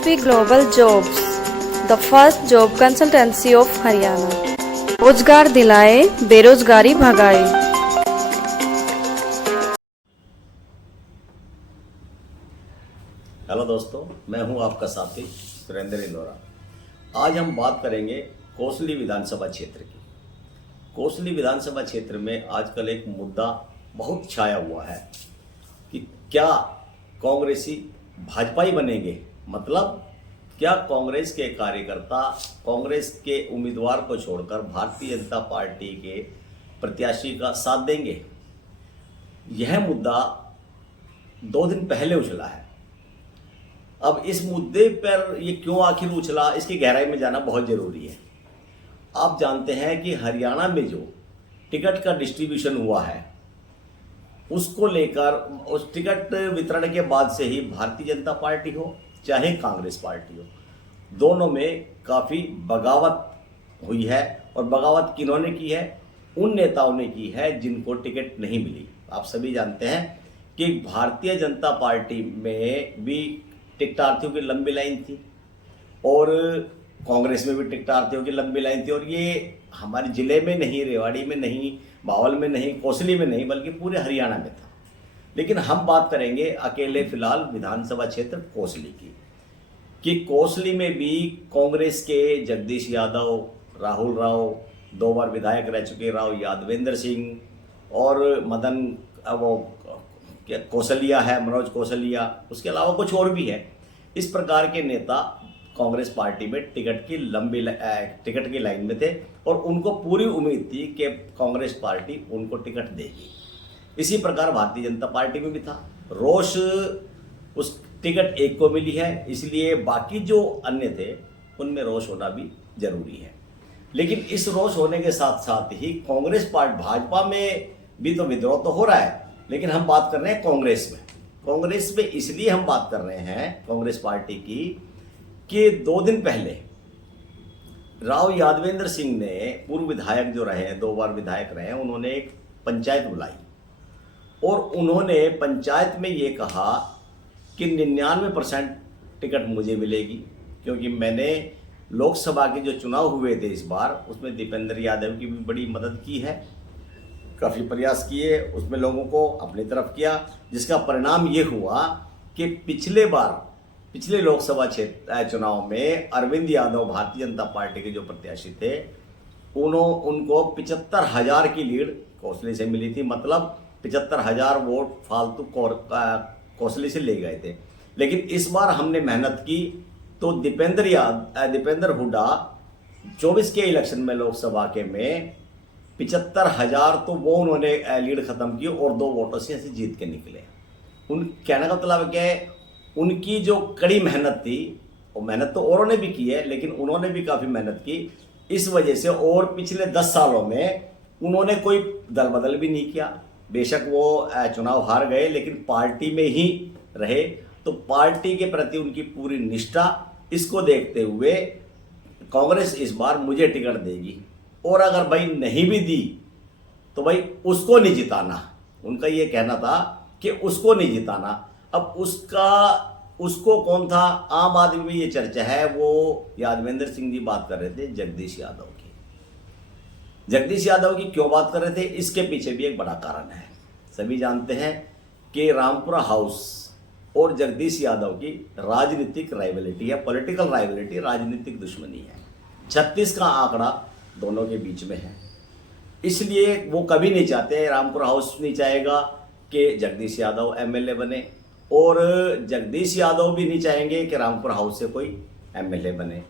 SSP Global Jobs, the first job consultancy of Haryana. रोजगार दिलाए, बेरोजगारी भगाए। हेलो दोस्तों, मैं हूं आपका साथी सुरेंद्र इंदौरा। आज हम बात करेंगे कोसली विधानसभा क्षेत्र की। कोसली विधानसभा क्षेत्र में आजकल एक मुद्दा बहुत छाया हुआ है कि क्या कांग्रेसी भाजपाई बनेंगे, मतलब क्या कांग्रेस के कार्यकर्ता कांग्रेस के उम्मीदवार को छोड़कर भारतीय जनता पार्टी के प्रत्याशी का साथ देंगे। यह मुद्दा 2 दिन पहले उछला है। अब इस मुद्दे पर ये क्यों आखिर उछला, इसकी गहराई में जाना बहुत जरूरी है। आप जानते हैं कि हरियाणा में जो टिकट का डिस्ट्रीब्यूशन हुआ है, उसको लेकर उस टिकट वितरण के बाद से ही भारतीय जनता पार्टी हो चाहे कांग्रेस पार्टी हो, दोनों में काफ़ी बगावत हुई है। और बगावत किन्होंने की है? उन नेताओं ने की है जिनको टिकट नहीं मिली। आप सभी जानते हैं कि भारतीय जनता पार्टी में भी टिकटार्थियों की लंबी लाइन थी और कांग्रेस में भी टिकटार्थियों की लंबी लाइन थी। और ये हमारे ज़िले में नहीं, रेवाड़ी में नहीं, बावल में नहीं, कोसली में नहीं, बल्कि पूरे हरियाणा में था। लेकिन हम बात करेंगे अकेले फिलहाल विधानसभा क्षेत्र कोसली की, कि कोसली में भी कांग्रेस के जगदीश यादव, राहुल राव, 2 बार विधायक रह चुके राव यादवेंद्र सिंह और मदन वो कौशलिया है, मनोज कौशलिया, उसके अलावा कुछ और भी है। इस प्रकार के नेता कांग्रेस पार्टी में टिकट की लाइन में थे और उनको पूरी उम्मीद थी कि कांग्रेस पार्टी उनको टिकट देगी। इसी प्रकार भारतीय जनता पार्टी में भी था। रोष उस टिकट एक को मिली है, इसलिए बाकी जो अन्य थे उनमें रोष होना भी जरूरी है। लेकिन इस रोष होने के साथ साथ ही कांग्रेस पार्टी, भाजपा में भी तो विद्रोह तो हो रहा है, लेकिन हम बात कर रहे हैं कांग्रेस में। कांग्रेस में इसलिए हम बात कर रहे हैं कांग्रेस पार्टी की कि 2 दिन पहले राव यादवेंद्र सिंह ने, पूर्व विधायक जो रहे हैं, 2 बार विधायक रहे हैं, उन्होंने एक पंचायत बुलाई और उन्होंने पंचायत में ये कहा कि 99% टिकट मुझे मिलेगी, क्योंकि मैंने लोकसभा के जो चुनाव हुए थे इस बार, उसमें दीपेंद्र यादव की भी बड़ी मदद की है, काफ़ी प्रयास किए, उसमें लोगों को अपनी तरफ किया, जिसका परिणाम ये हुआ कि पिछले लोकसभा क्षेत्र चुनाव में अरविंद यादव, भारतीय जनता पार्टी के जो प्रत्याशी थे, उनको 75,000 की लीड कोसली से मिली थी। मतलब 75,000 वोट फालतू कोसली से ले गए थे। लेकिन इस बार हमने मेहनत की तो दीपेंद्र हुड्डा 24 के इलेक्शन में, लोकसभा के में 75,000 तो वो उन्होंने लीड खत्म की और 2 वोटों से जीत के निकले। उन कहने का मतलब क्या है, उनकी जो कड़ी मेहनत थी, वो मेहनत तो औरों ने भी की है, लेकिन उन्होंने भी काफ़ी मेहनत की। इस वजह से और पिछले 10 सालों में उन्होंने कोई दल बदल भी नहीं किया। बेशक वो चुनाव हार गए, लेकिन पार्टी में ही रहे। तो पार्टी के प्रति उनकी पूरी निष्ठा, इसको देखते हुए कांग्रेस इस बार मुझे टिकट देगी, और अगर भाई नहीं भी दी तो भाई उसको नहीं जिताना। उनका ये कहना था कि उसको नहीं जिताना। अब उसको कौन था? आम आदमी में ये चर्चा है, वो यादवेंद्र सिंह जी बात कर रहे थे जगदीश यादव की। जगदीश यादव की क्यों बात कर रहे थे, इसके पीछे भी एक बड़ा कारण है। सभी जानते हैं कि रामपुरा हाउस और जगदीश यादव की राजनीतिक राइवलिटी है, पॉलिटिकल राइवलिटी, राजनीतिक दुश्मनी है। 36 का आंकड़ा दोनों के बीच में है। इसलिए वो कभी नहीं चाहते, रामपुरा हाउस नहीं चाहेगा कि जगदीश यादव एमएलए बने, और जगदीश यादव भी नहीं चाहेंगे कि रामपुरा हाउस से कोई एमएलए बने।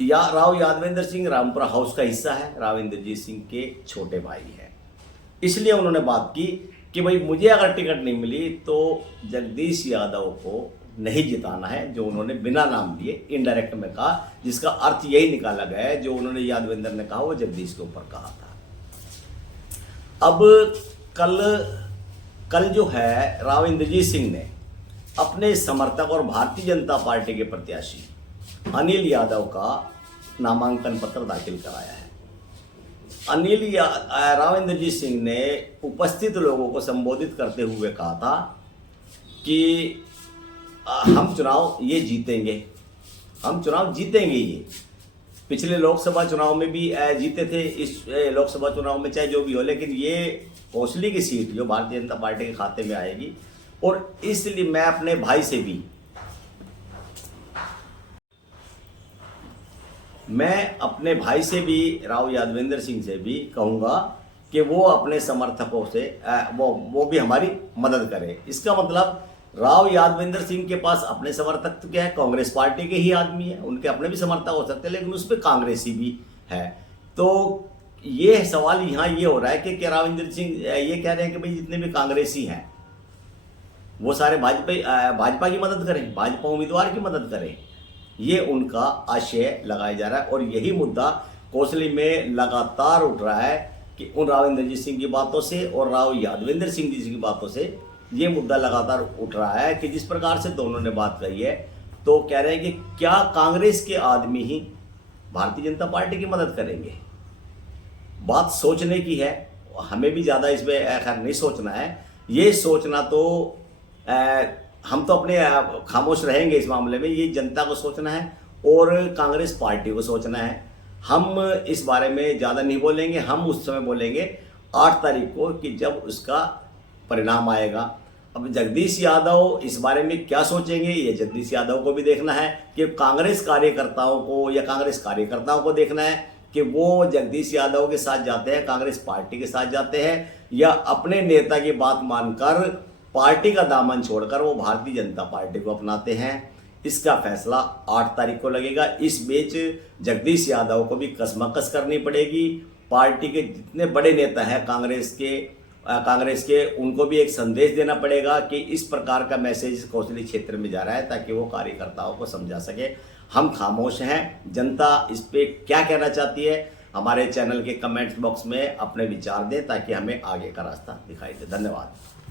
या राव यादवेंद्र सिंह रामपुरा हाउस का हिस्सा है, राव इंद्रजीत सिंह के छोटे भाई हैं। इसलिए उन्होंने बात की कि भाई मुझे अगर टिकट नहीं मिली तो जगदीश यादव को नहीं जिताना है, जो उन्होंने बिना नाम लिए इनडायरेक्ट में कहा, जिसका अर्थ यही निकाला गया है जो उन्होंने यादवेंद्र ने कहा वो जगदीश के ऊपर कहा था। अब कल जो है, राव इंद्रजीत सिंह ने अपने समर्थक और भारतीय जनता पार्टी के प्रत्याशी अनिल यादव का नामांकन पत्र दाखिल कराया है। राव इंद्रजीत सिंह ने उपस्थित लोगों को संबोधित करते हुए कहा था कि हम चुनाव ये जीतेंगे, हम चुनाव जीतेंगे। ये पिछले लोकसभा चुनाव में भी जीते थे, इस लोकसभा चुनाव में चाहे जो भी हो, लेकिन ये कोसली की सीट जो भारतीय जनता पार्टी के खाते में आएगी। और इसलिए मैं अपने भाई से भी राव यादवेंद्र सिंह से भी कहूँगा कि वो अपने समर्थकों से वो भी हमारी मदद करें। इसका मतलब राव यादवेंद्र सिंह के पास अपने समर्थक तो क्या है, कांग्रेस पार्टी के ही आदमी है, उनके अपने भी समर्थक हो सकते हैं, लेकिन उस पर कांग्रेसी भी है। तो ये सवाल यहाँ ये हो रहा है कि क्या रावेंद्र सिंह ये कह रहे हैं कि भाई जितने भी कांग्रेसी हैं वो सारे भाजपा की मदद करें, भाजपा उम्मीदवार की मदद करें। ये उनका आशय लगाया जा रहा है और यही मुद्दा कोसली में लगातार उठ रहा है कि उन रावेंद्र सिंह की बातों से और राव यादवेंद्र सिंह जी की बातों से ये मुद्दा लगातार उठ रहा है कि जिस प्रकार से दोनों ने बात कही है, तो कह रहे हैं कि क्या कांग्रेस के आदमी ही भारतीय जनता पार्टी की मदद करेंगे। बात सोचने की है, हमें भी ज़्यादा इसमें खैर नहीं सोचना है। ये सोचना तो हम तो अपने खामोश रहेंगे इस मामले में, ये जनता को सोचना है और कांग्रेस पार्टी को सोचना है। हम इस बारे में ज़्यादा नहीं बोलेंगे, हम उस समय बोलेंगे 8 तारीख को कि जब उसका परिणाम आएगा। अब जगदीश यादव इस बारे में क्या सोचेंगे, ये जगदीश यादव को भी देखना है कि कांग्रेस कार्यकर्ताओं को या कांग्रेस कार्यकर्ताओं को देखना है कि वो जगदीश यादव के साथ जाते हैं, कांग्रेस पार्टी के साथ जाते हैं, या अपने नेता की बात मानकर पार्टी का दामन छोड़कर वो भारतीय जनता पार्टी को अपनाते हैं। इसका फैसला 8 तारीख को लगेगा। इस बीच जगदीश यादव को भी कसमकस करनी पड़ेगी। पार्टी के जितने बड़े नेता हैं कांग्रेस के उनको भी एक संदेश देना पड़ेगा कि इस प्रकार का मैसेज कोसली क्षेत्र में जा रहा है, ताकि वो कार्यकर्ताओं को समझा सके। हम खामोश हैं, जनता इस पे क्या कहना चाहती है हमारे चैनल के कमेंट बॉक्स में अपने विचार दें ताकि हमें आगे का रास्ता दिखाई दे। धन्यवाद।